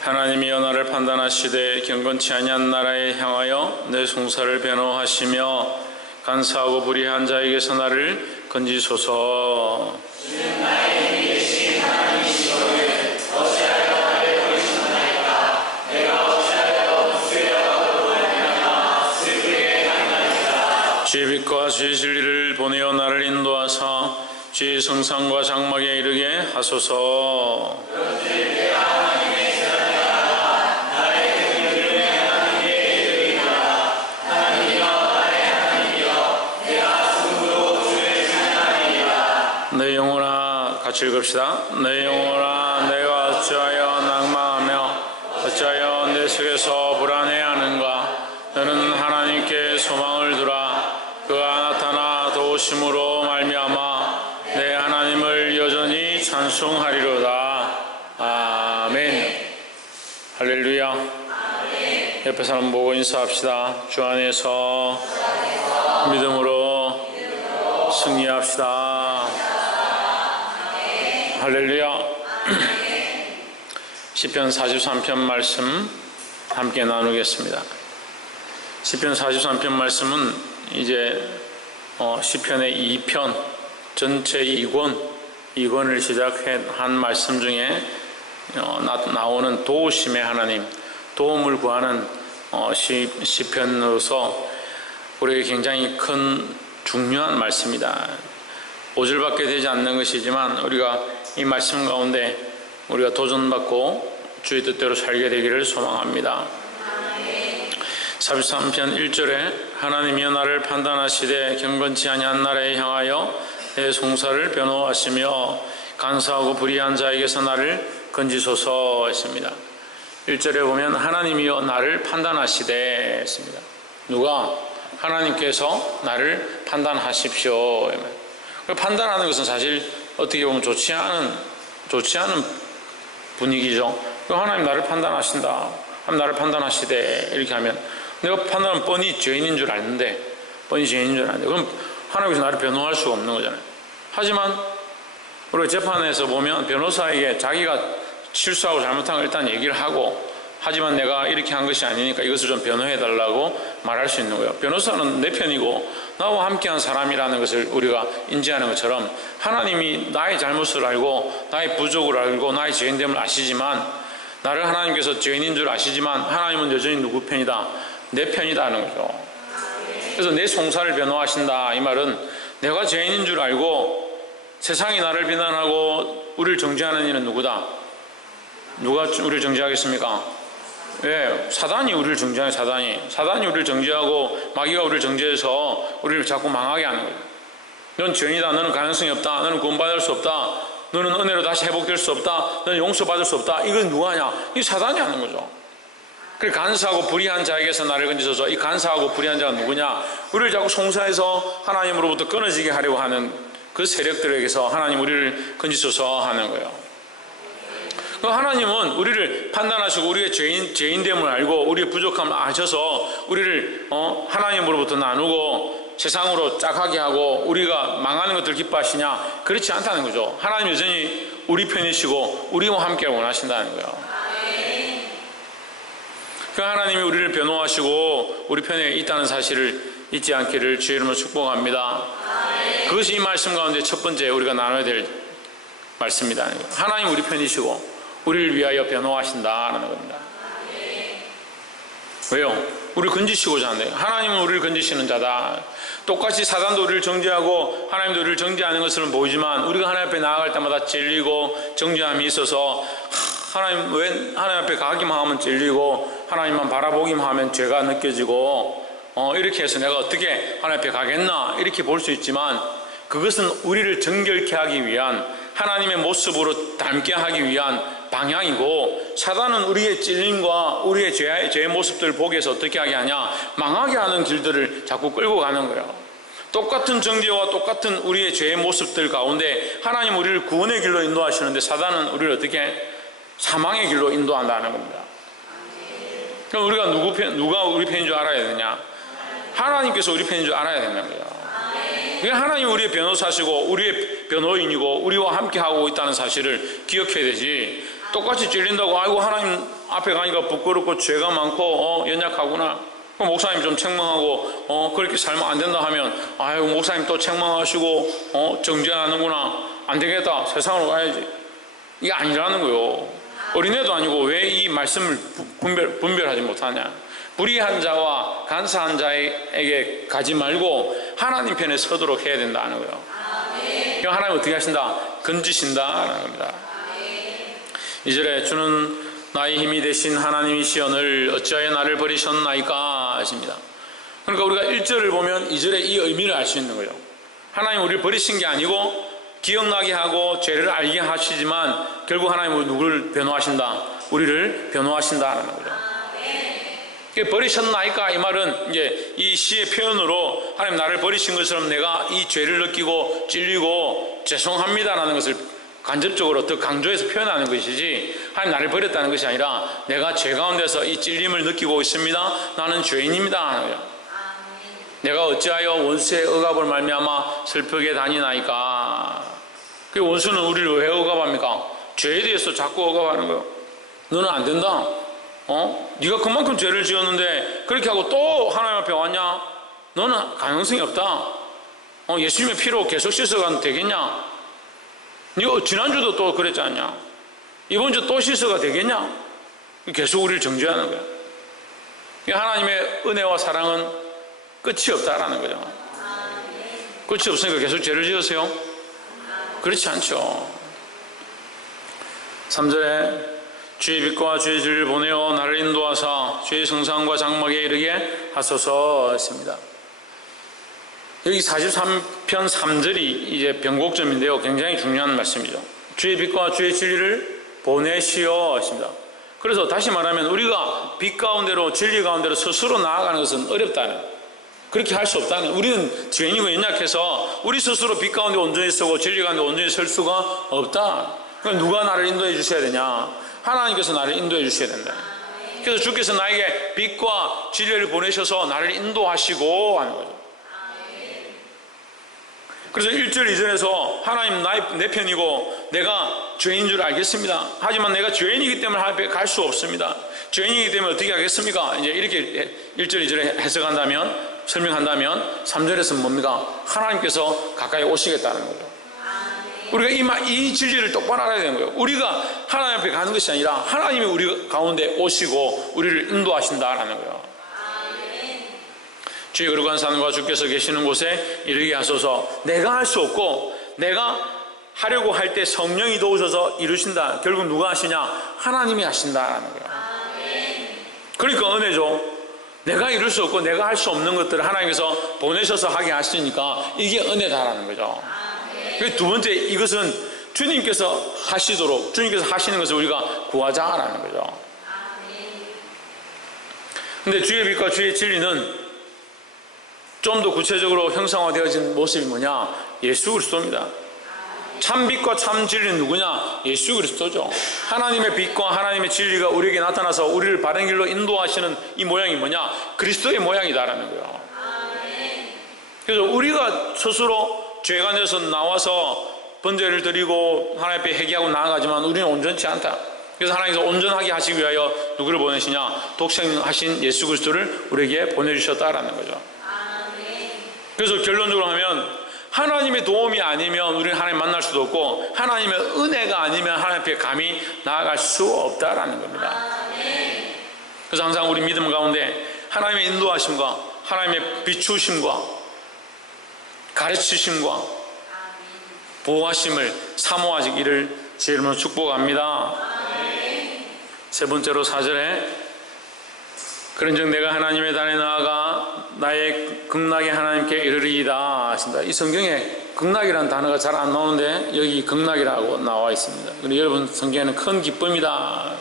하나님이 나를 판단하시되 경건치 아니한 나라에 향하여 내 송사를 변호하시며 간사하고 불의한 자에게서 나를 건지소서. 주의 빛과 주의 진리를 보내어 나를 인도하사 주의 성상과 장막에 이르게 하소서 읽읍시다. 내 영혼아 내가 어찌하여 낭망하며 어찌하여 내 속에서 불안해하는가? 너는 하나님께 소망을 두라. 그가 나타나 도우심으로 말미암아 내 하나님을 여전히 찬송하리로다. 아멘. 할렐루야. 옆에 사람 보고 인사합시다. 주 안에서 믿음으로 승리합시다 할렐루야. 시편 43편 말씀 함께 나누겠습니다. 시편 43편 말씀은 이제 어, 시편의 2편 전체 2권 2권을 시작한 말씀 중에 어, 나, 오는 도우심의 하나님 도움을 구하는 어, 시, 시편으로서 우리에게 굉장히 큰 중요한 말씀이다. 5절밖에 되지 않는 것이지만 우리가 이 말씀 가운데 우리가 도전받고 주의 뜻대로 살게 되기를 소망합니다. 43편 1절에 하나님이여 나를 판단하시되 경건치 아니한 나라에 향하여 내 송사를 변호하시며 간사하고 불의한 자에게서 나를 건지소서 했습니다. 1절에 보면 하나님이여 나를 판단하시되 했습니다. 누가? 하나님께서 나를 판단하십시오. 판단하는 것은 사실 어떻게 보면 좋지 않은 좋지 않은 분위기죠. 하나님 나를 판단하신다. 하나님 나를 판단하시되 이렇게 하면 내가 판단은 뻔히 죄인인 줄 아는데 뻔히 죄인인 줄 아는데 그럼 하나님께서 나를 변호할 수가 없는 거잖아요. 하지만 우리가 재판에서 보면 변호사에게 자기가 실수하고 잘못한 걸 일단 얘기를 하고 하지만 내가 이렇게 한 것이 아니니까 이것을 좀 변호해 달라고 말할 수 있는 거예요. 변호사는 내 편이고 나와 함께한 사람이라는 것을 우리가 인지하는 것처럼 하나님이 나의 잘못을 알고 나의 부족을 알고 나의 죄인됨을 아시지만 나를 하나님께서 죄인인 줄 아시지만 하나님은 여전히 누구 편이다? 내 편이다는 거죠. 그래서 내 송사를 변호하신다 이 말은 내가 죄인인 줄 알고 세상이 나를 비난하고 우리를 정죄하는 이는 누구다? 누가 우리를 정죄하겠습니까? 예, 사단이 우리를 정죄하는 사단이 사단이 우리를 정죄하고 마귀가 우리를 정죄해서 우리를 자꾸 망하게 하는 거예요. 넌 죄인이다. 너는 가능성이 없다. 너는 구원받을 수 없다. 너는 은혜로 다시 회복될 수 없다. 너는 용서받을 수 없다. 이건 누가 하냐? 이 사단이 하는 거죠. 그래 간사하고 불의한 자에게서 나를 건지소서 이 간사하고 불의한 자가 누구냐? 우리를 자꾸 송사해서 하나님으로부터 끊어지게 하려고 하는 그 세력들에게서 하나님 우리를 건지소서 하는 거예요. 그 하나님은 우리를 판단하시고 우리의 죄인, 죄인됨을 알고 우리의 부족함을 아셔서 우리를 어, 하나님으로부터 나누고 세상으로 짝하게 하고 우리가 망하는 것들 기뻐하시냐? 그렇지 않다는 거죠. 하나님 여전히 우리 편이시고 우리와 함께 원하신다는 거예요. 그 하나님이 우리를 변호하시고 우리 편에 있다는 사실을 잊지 않기를 주의 이름으로 축복합니다. 그것이 이 말씀 가운데 첫 번째 우리가 나눠야 될 말씀이다. 하나님 우리 편이시고 우리를 위하여 변호하신다라는 겁니다. 왜요? 우리를 건지시고자 하는데 하나님은 우리를 건지시는 자다. 똑같이 사단도 우리를 정죄하고 하나님도 우리를 정죄하는 것으로 보이지만 우리가 하나님 앞에 나아갈 때마다 찔리고 정죄함이 있어서 하나님 왜 하나님 앞에 가기만 하면 찔리고 하나님만 바라보기만 하면 죄가 느껴지고 어, 이렇게 해서 내가 어떻게 하나님 앞에 가겠나 이렇게 볼 수 있지만 그것은 우리를 정결케 하기 위한 하나님의 모습으로 닮게 하기 위한 방향이고 사단은 우리의 찔림과 우리의 죄의, 모습들을 보기 위해서 어떻게 하게 하냐? 망하게 하는 길들을 자꾸 끌고 가는 거예요 똑같은 정죄와 똑같은 우리의 죄의 모습들 가운데 하나님 우리를 구원의 길로 인도하시는데 사단은 우리를 어떻게? 사망의 길로 인도한다는 겁니다. 그럼 우리가 누구 편, 누가 우리 편인 줄 알아야 되냐? 하나님께서 우리 편인 줄 알아야 되는 거예요 하나님 우리의 변호사시고 우리의 변호인이고 우리와 함께 하고 있다는 사실을 기억해야 되지 똑같이 찔린다고 아이고 하나님 앞에 가니까 부끄럽고 죄가 많고 어, 연약하구나. 그럼 목사님 좀 책망하고 어, 그렇게 살면 안 된다 하면 아이고 목사님 또 책망하시고 어, 정죄하는구나. 안 되겠다. 세상으로 가야지. 이게 아니라는 거요. 어린애도 아니고 왜 이 말씀을 부- 분별, 분별하지 못하냐. 불의한 자와 간사한 자에게 가지 말고 하나님 편에 서도록 해야 된다는 거예요. 하나님 어떻게 하신다? 건지신다라는 겁니다. 이절에 주는 나의 힘이 되신 하나님이시여늘 어찌하여 나를 버리셨나이까 하십니다. 그러니까 우리가 1절을 보면 2절의 이 의미를 알 수 있는 거예요. 하나님 우리를 버리신 게 아니고 기억나게 하고 죄를 알게 하시지만 결국 하나님은 누구를 변호하신다? 우리를 변호하신다는 거죠. 이게 버리셨나이까 이 말은 이제 이 시의 표현으로 하나님 나를 버리신 것처럼 내가 이 죄를 느끼고 찔리고 죄송합니다라는 것을 간접적으로 더 강조해서 표현하는 것이지 하나님 나를 버렸다는 것이 아니라 내가 죄 가운데서 이 찔림을 느끼고 있습니다. 나는 죄인입니다. 내가 어찌하여 원수의 억압을 말미암아 슬프게 다니나이까. 그 원수는 우리를 왜 억압합니까? 죄에 대해서 자꾸 억압하는 거예요. 너는 안 된다. 어? 네가 그만큼 죄를 지었는데 그렇게 하고 또 하나님 앞에 왔냐? 너는 가능성이 없다. 어, 예수님의 피로 계속 씻어가면 되겠냐? 네가 지난주도 또 그랬지 않냐? 이번 주또 씻어가 되겠냐? 계속 우리를 정죄하는 거야. 이 하나님의 은혜와 사랑은 끝이 없다라는 거죠. 끝이 없으니까 계속 죄를 지으세요? 그렇지 않죠. 3절에 주의 빛과 주의 진리를 보내어 나를 인도하사 주의 성상과 장막에 이르게 하소서 했습니다. 여기 43편 3절이 이제 변곡점인데요. 굉장히 중요한 말씀이죠. 주의 빛과 주의 진리를 보내시어 했습니다. 그래서 다시 말하면 우리가 빛 가운데로 진리 가운데로 스스로 나아가는 것은 어렵다는 그렇게 할 수 없다는 우리는 죄인이고 연약해서 우리 스스로 빛 가운데 온전히 서고 진리 가운데 온전히 설 수가 없다. 그럼 누가 나를 인도해 주셔야 되냐? 하나님께서 나를 인도해 주셔야 된다. 그래서 주께서 나에게 빛과 진리를 보내셔서 나를 인도하시고 하는 거죠. 그래서 1절 이전에서 하나님 나의 내 편이고 내가 죄인 줄 알겠습니다. 하지만 내가 죄인이기 때문에 하나님 갈 수 없습니다. 죄인이기 때문에 어떻게 하겠습니까? 이제 이렇게 1절 2절에 해석한다면 설명한다면 3절에서는 뭡니까? 하나님께서 가까이 오시겠다는 거죠. 우리가 이, 마- 이 진리를 똑바로 알아야 되는 거예요. 우리가 하나님 앞에 가는 것이 아니라 하나님이 우리 가운데 오시고 우리를 인도하신다라는 거예요. 주의 거룩한 산과 주께서 계시는 곳에 이르게 하소서 내가 할 수 없고 내가 하려고 할 때 성령이 도우셔서 이루신다. 결국 누가 하시냐? 하나님이 하신다라는 거예요. 그러니까 은혜죠. 내가 이룰 수 없고 내가 할 수 없는 것들을 하나님께서 보내셔서 하게 하시니까 이게 은혜다라는 거죠. 그두 번째 이것은 주님께서 하시도록 주님께서 하시는 것을 우리가 구하자라는 거죠. 근데 주의 빛과 주의 진리는 좀 더 구체적으로 형상화되어진 모습이 뭐냐? 예수 그리스도입니다. 참 빛과 참 진리는 누구냐? 예수 그리스도죠. 하나님의 빛과 하나님의 진리가 우리에게 나타나서 우리를 바른 길로 인도하시는 이 모양이 뭐냐? 그리스도의 모양이다라는 거예요. 그래서 우리가 스스로 죄가 되어서 나와서 번제를 드리고 하나님 앞에 회개하고 나아가지만 우리는 온전치 않다. 그래서 하나님께서 온전하게 하시기 위하여 누구를 보내시냐? 독생하신 예수 그리스도를 우리에게 보내주셨다라는 거죠. 그래서 결론적으로 하면 하나님의 도움이 아니면 우리는 하나님 만날 수도 없고 하나님의 은혜가 아니면 하나님 앞에 감히 나아갈 수 없다라는 겁니다. 그래서 항상 우리 믿음 가운데 하나님의 인도하심과 하나님의 비추심과 가르치심과 보호하심을 사모하시기를 제 이름으로 축복합니다. 세 번째로 사절에 그런즉 내가 하나님의 단에 나아가 나의 극락의 하나님께 이르리이다 하신다. 이 성경에 극락이라는 단어가 잘 안 나오는데 여기 극락이라고 나와 있습니다. 그리고 여러분 성경에는 큰 기쁨이다.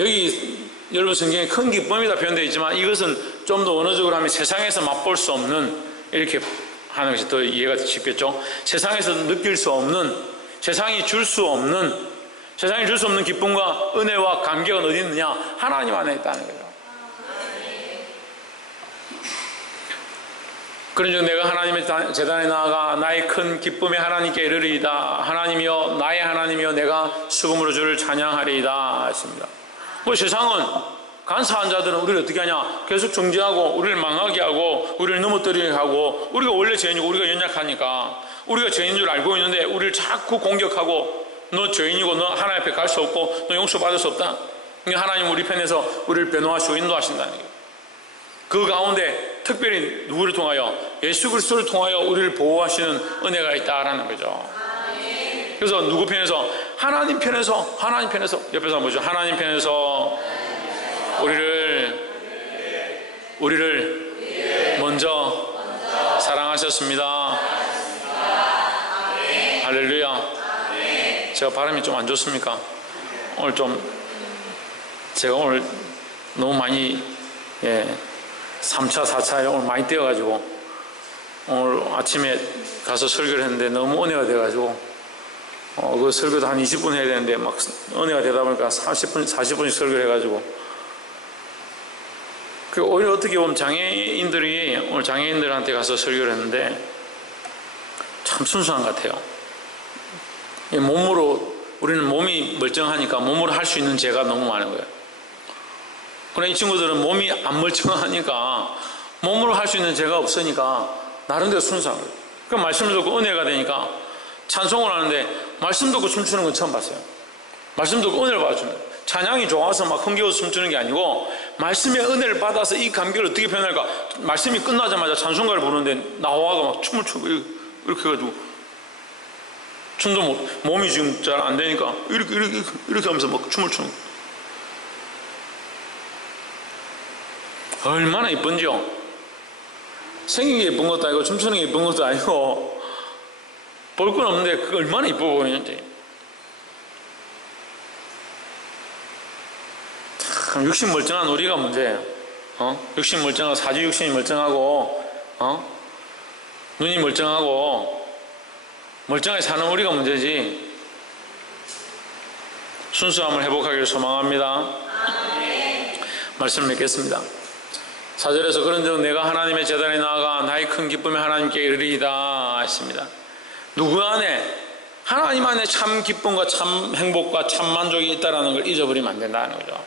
여기 여러분 성경에 큰 기쁨이다 표현되어 있지만 이것은 좀 더 원어적으로 하면 세상에서 맛볼 수 없는 이렇게 하는 것이 더 이해가 쉽겠죠. 세상에서 느낄 수 없는 세상이 줄 수 없는 세상이 줄 수 없는 기쁨과 은혜와 감격은 어디 있느냐? 하나님 안에 있다는 거죠. 그런즉 내가 하나님의 다- 재단에 나아가 나의 큰 기쁨에 하나님께 이르리이다. 하나님이여 나의 하나님이여 내가 수금으로 주를 찬양하리이다 했습니다. 뭐 세상은 간사한 자들은 우리를 어떻게 하냐? 계속 정죄하고 우리를 망하게 하고 우리를 넘어뜨리게 하고 우리가 원래 죄인이고 우리가 연약하니까 우리가 죄인인 줄 알고 있는데 우리를 자꾸 공격하고 너 죄인이고 너 하나님 앞에 갈 수 없고 너 용서 받을 수 없다. 그러니까 하나님 우리 편에서 우리를 변호하시고 인도하신다는 거예요. 그 가운데 특별히 누구를 통하여 예수 그리스도를 통하여 우리를 보호하시는 은혜가 있다라는 거죠. 그래서 누구 편에서 하나님 편에서 하나님 편에서 옆에서 한번 보죠. 하나님 편에서 우리를 우리를 먼저 사랑하셨습니다. 할렐루야. 제가 발음이 좀 안 좋습니까? 오늘 좀 제가 오늘 너무 많이 예 3차 4차에 오늘 많이 뛰어가지고 오늘 아침에 가서 설교를 했는데 너무 은혜가 돼가지고 어, 그 설교도 한 20분 해야 되는데 막 은혜가 되다 보니까 30분, 40분씩 설교를 해가지고 그 오히려 어떻게 보면 장애인들이 오늘 장애인들한테 가서 설교를 했는데 참 순수한 것 같아요. 이 몸으로 우리는 몸이 멀쩡하니까 몸으로 할 수 있는 죄가 너무 많은 거예요. 그러나 이 친구들은 몸이 안 멀쩡하니까 몸으로 할 수 있는 죄가 없으니까 나름대로 순수한 거예요. 그 말씀을 듣고 은혜가 되니까 찬송을 하는데 말씀 듣고 춤추는 건 처음 봤어요. 말씀 듣고 은혜를 받아주는 거예요. 찬양이 좋아서 막 흥겨워서 춤추는 게 아니고 말씀의 은혜를 받아서 이 감격을 어떻게 표현할까 말씀이 끝나자마자 찬송가를 부르는데 나와가 막 춤을 추고 이렇게 해가지고 춤도 못, 몸이 지금 잘 안 되니까 이렇게 이렇게 이렇게 하면서 막 춤을 추는 거예요. 얼마나 이쁜지요? 생긴 게 예쁜 것도 아니고 춤추는 게 예쁜 것도 아니고 볼 건 없는데 그거 얼마나 이뻐 보이는지. 참 육신 멀쩡한 우리가 문제예요 어? 육신 멀쩡하고 사지 육신이 멀쩡하고 어? 눈이 멀쩡하고 멀쩡하게 사는 우리가 문제지. 순수함을 회복하기를 소망합니다. 말씀 맺겠습니다 사절에서 그런즉 내가 하나님의 재단에 나아가 나의 큰 기쁨에 하나님께 이르리이다 했습니다 누구 안에 하나님 안에 참 기쁨과 참 행복과 참 만족이 있다는 걸 잊어버리면 안 된다는 거죠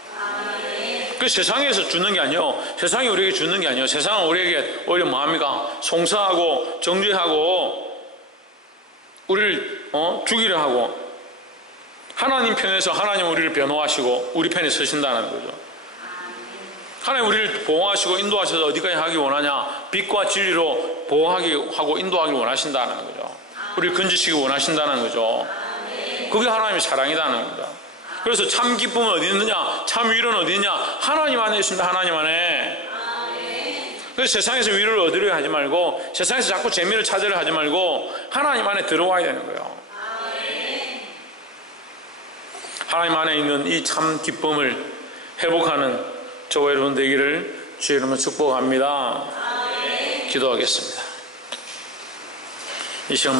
그 세상에서 주는 게 아니요. 세상이 우리에게 주는 게 아니요. 세상은 우리에게 오히려 뭐합니까? 송사하고 정죄하고 우리를 어? 죽이려 하고 하나님 편에서 하나님 우리를 변호하시고 우리 편에 서신다는 거죠. 하나님 우리를 보호하시고 인도하셔서 어디까지 하기 원하냐? 빛과 진리로 보호하기 하고 인도하기 원하신다는 거죠. 우리를 건지시기 원하신다는 거죠. 그게 하나님의 사랑이라는 겁니다. 그래서 참 기쁨은 어디 있느냐? 참 위로는 어디 있냐? 하나님 안에 있습니다. 하나님 안에. 그래서 세상에서 위로를 얻으려 하지 말고 세상에서 자꾸 재미를 찾으려 하지 말고 하나님 안에 들어와야 되는 거예요. 하나님 안에 있는 이 참 기쁨을 회복하는 저와 여러분 되기를 주의 이름으로 축복합니다. 기도하겠습니다. 이 시간